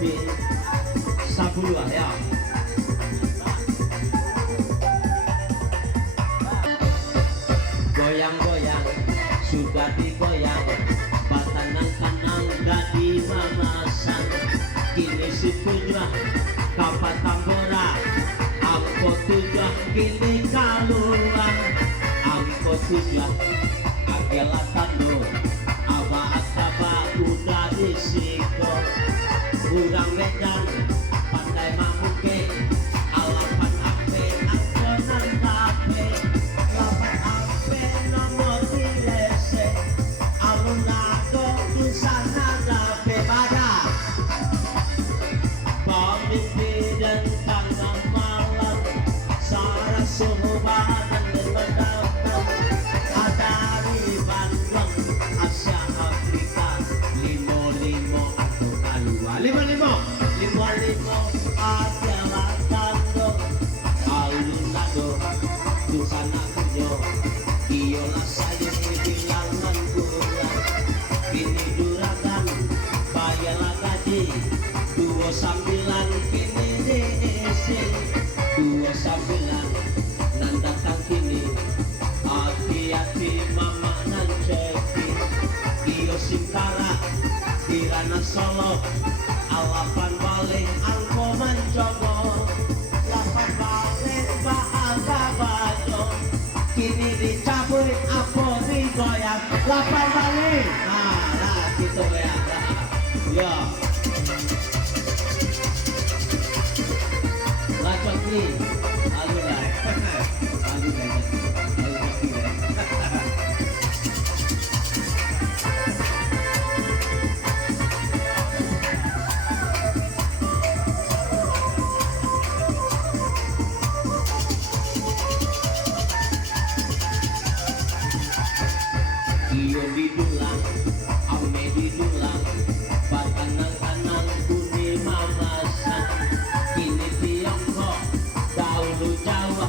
Udin Sabulwa ya. Goyang-goyang sudah digoyang, batanang-tanang gak dimamasan. Kini si tujuh kapan tambora, angkot tujuh kini kaluang. Angkot tujuh agela tando, aba-aba udah disiko. Urang Medan pandai mamuke, alapan ape angkonan tape. Lapan ape nomor dilese, alunado disana dape pada. Pamimpi dan tangga malam, sarah suhu bahan dan mendapat. Ada di Bandung, Asia Afrika, limo-limo atau kalua. Limo-limo Asia Bandung, alunado disana kujo. Iyolah saya bilangan gula, kini juragan bayarlah gaji 29 kini diisi 29 nan datang kini. Hati-hati mama nan ceki, iyo Singkara Kirana Solo, alapan balik angko mencoba. Lapan balik bahagia bajo, kini dicabut apa digoyang. Lapan balik nah gitu ya. Ya Lacoki alu lah alu lah iyo didulang, ame didulang, batanang-tanang kuni mamasan. Kini Tiongkok, dahulu Jawa,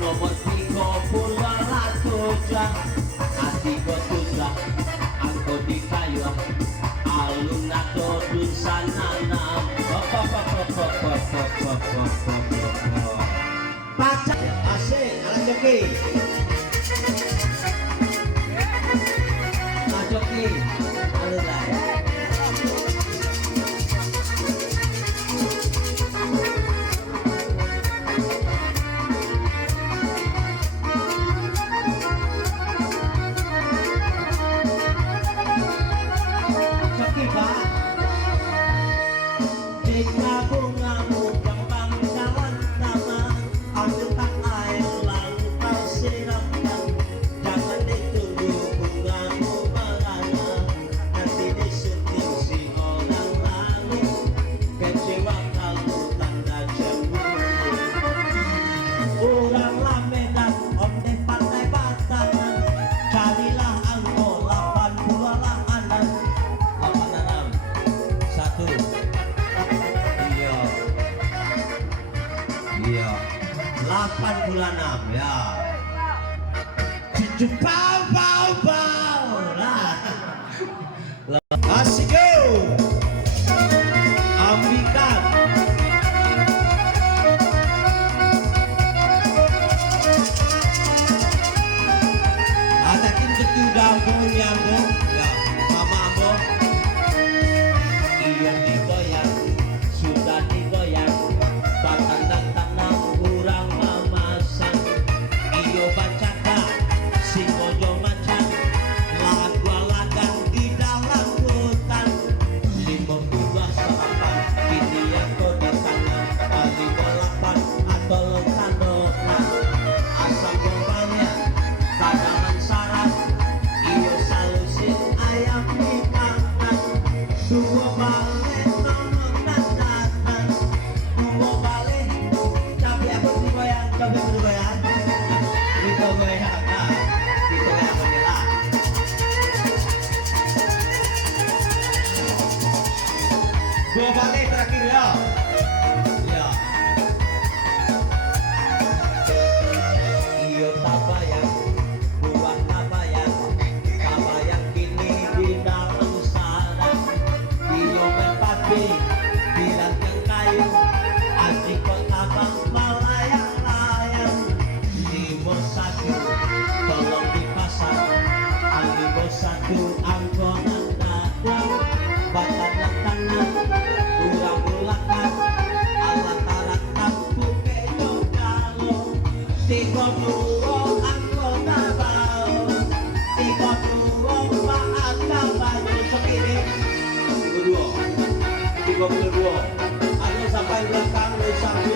nomor 3 Pulau Latuja. Atiko tuja, angko di kayu, alunado dusanana. Pacar asik, ala joki. Joki, alu lah. Joki pak, jika bungamu kembang jalan taman, ambil tak air lalu kau siramkan. Jangan ditunggu bungamu merana, nanti disunting si orang lalu. Kecewa kalau tanda cemburu. Orang Lamedan om di pantai Batangan, carilah angko 80 lah anak. 86 1 iya 8 bulan 6 ya. Cucu pau lah. Asik go ambikan. Ada tim ketudah nyambung ya mama ambo. Iya digoyang sudah digoyang, batanang-tanang kurang mamasan. Iyo bacaka si mojo macan, lagu lagan di dalam hutan. 52 sarapan kini aku di sana, 58 atau lokanokan. Asam bombalnya kadangan syarat, iyo salusin Tu angkonan datang Batanak tanah Kurang belakang Alat tarat tampu kejo jalo Tiko tuo anggota bau Tiko tuo maat kabaju sekiri Tiko duo Tiko duo Ano sampai belakang Lusang